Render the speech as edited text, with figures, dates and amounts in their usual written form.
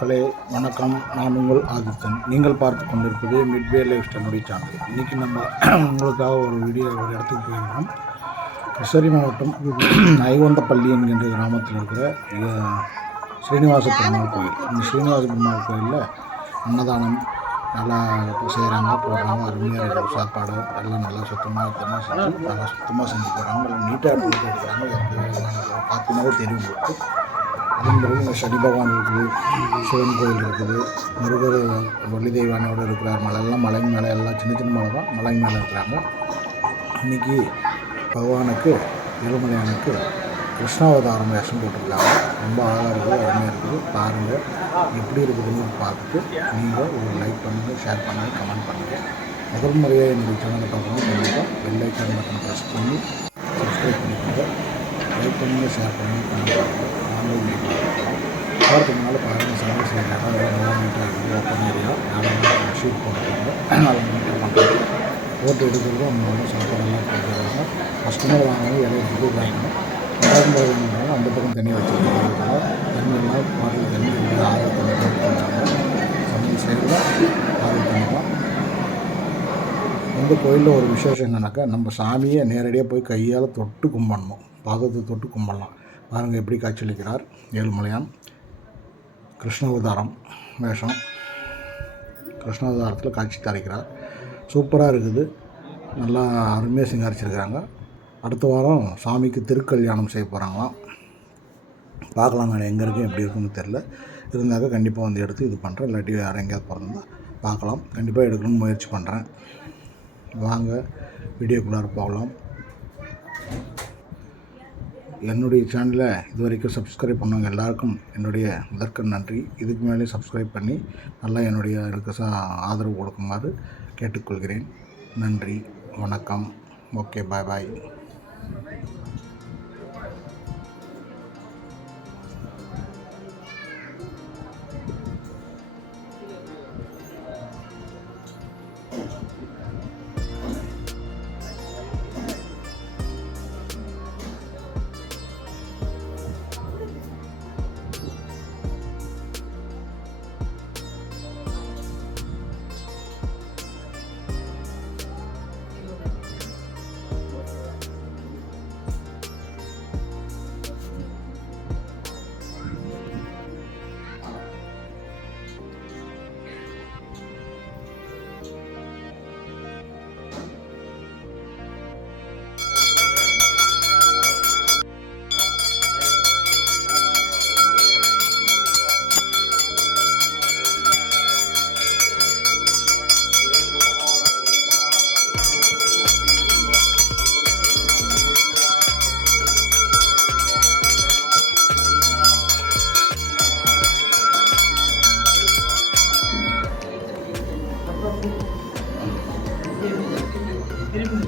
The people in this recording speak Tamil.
மக்களே வணக்கம். நான் உங்கள் ஆதித்தன். நீங்கள் பார்த்து கொண்டிருப்பது மிட்வே லைஃப் ஸ்டைலுடைய சேனல். இன்றைக்கி நம்ம உங்களுக்காக ஒரு இடத்துக்கு போயிருக்கோம். கிருஷ்ணகிரி மாவட்டம் ஐவந்தப்பள்ளி என்கின்ற கிராமத்தில் இருக்கிற ஸ்ரீனிவாச பெருமாள் கோயில். இந்த ஸ்ரீனிவாச பெருமாள் கோயிலில் அன்னதானம் நல்லா செய்கிறாங்க, போடுறாங்க. அருமையாக இருக்கிற சாப்பாடு எல்லாம் நல்லா சுத்தமாக செஞ்சு நல்லா சுத்தமாக செஞ்சு போடுறாங்க. நல்லா நீட்டாக போட்டு எடுக்கிறாங்க. பார்த்தீங்கன்னாவே தெரியும் உங்களுக்கு. அதன் பிறகு இங்கே சனி பகவான் இருக்குது, சிவன் கோயில் இருக்குது, முருகர் வள்ளி தெய்வானோடு இருக்கிறார். மலையெல்லாம் மலைங்க மேலே எல்லாம் சின்ன சின்ன மலை தான் மலைங்க மேலே இருக்கிறாங்க. இன்றைக்கி பகவானுக்கு ஏழுமலையானுக்கு கிருஷ்ணாவதாரம் வேஷம் போட்டிருக்காங்க. ரொம்ப அழகாக இருக்குது, அருமையாக இருக்குது. பாருங்கள் எப்படி இருக்குதுன்னு பார்த்துட்டு நீங்கள் ஒரு லைக் பண்ணுங்கள், ஷேர் பண்ணுங்கள், கமெண்ட் பண்ணுங்கள். முதல் முறையாக என்னுடைய சேனலை பார்க்கணும் கண்டிப்பாக பெல் ஐக்கான் பட்டன் ப்ரெஸ் பண்ணி சப்ஸ்கிரைப் பண்ணிக்கோங்க. லைக் பண்ணுங்கள், ஷேர் பண்ணுங்கள், கமெண்ட் பண்ணுங்கள். போகிறதுக்கு மேலே பாருங்கள் சமையல் செய்கிறாங்க. நல்லா நீட்டாக இருக்குது. ஓப்பன் ஏரியா நல்லா ஷீட் போட்டுருக்காங்க. நல்லா நீட்டாக பண்ணுறாங்க. போட்டு எடுக்கிறதும் அவங்க சாப்பாடெல்லாம் போட்டுருக்காங்க. கஸ்டமர் வாங்கணும், இலையை கொடுக்குறாங்க. ரெண்டாவது முறை வாங்குறாங்க. அந்த பக்கம் தண்ணி வச்சுருக்காங்க. தண்ணியெல்லாம் பாட்டில் தண்ணி ஆறு தண்ணி போட்டுருக்காங்க. சமையல் செய்கிறத ஆறு தண்ணி தான். இந்த கோயிலில் ஒரு விசேஷம் என்னன்னாக்கா, நம்ம சாமியை நேரடியாக போய் கையால் தொட்டு கும்பிடணும். பாதத்தை தொட்டு கும்பிடலாம். பாருங்கள் எப்படி காட்சியளிக்கிறார் ஏழுமலையான். கிருஷ்ணாவதாரம் வேஷம், கிருஷ்ணாவதாரத்தில் காட்சி தரிக்கிறார். சூப்பராக இருக்குது. நல்லா அருமையாக சிங்காரிச்சிருக்கிறாங்க. அடுத்த வாரம் சாமிக்கு திருக்கல்யாணம் செய்ய போகிறாங்களாம். பார்க்கலாம். நான் எங்கே இருக்கேன் எப்படி இருக்குன்னு தெரில. இருந்தாக்க கண்டிப்பாக வந்து எடுத்து இது பண்ணுறேன். இல்லாட்டி வேறு எங்கேயாவது பிறந்தா பார்க்கலாம். கண்டிப்பாக எடுக்கணும்னு முயற்சி பண்ணுறேன். வாங்க வீடியோக்குள்ளார போகலாம். என்னுடைய சேனலை இது வரைக்கும் சப்ஸ்கிரைப் பண்ணவங்க எல்லாருக்கும் என்னுடைய முதற்கண் நன்றி. இதுக்கு மேலே சப்ஸ்கிரைப் பண்ணி நல்லா என்னுடைய ஆதரவு கொடுக்குமாறு கேட்டுக்கொள்கிறேன். நன்றி, வணக்கம். ஓகே, பாய் பாய். திரும்பி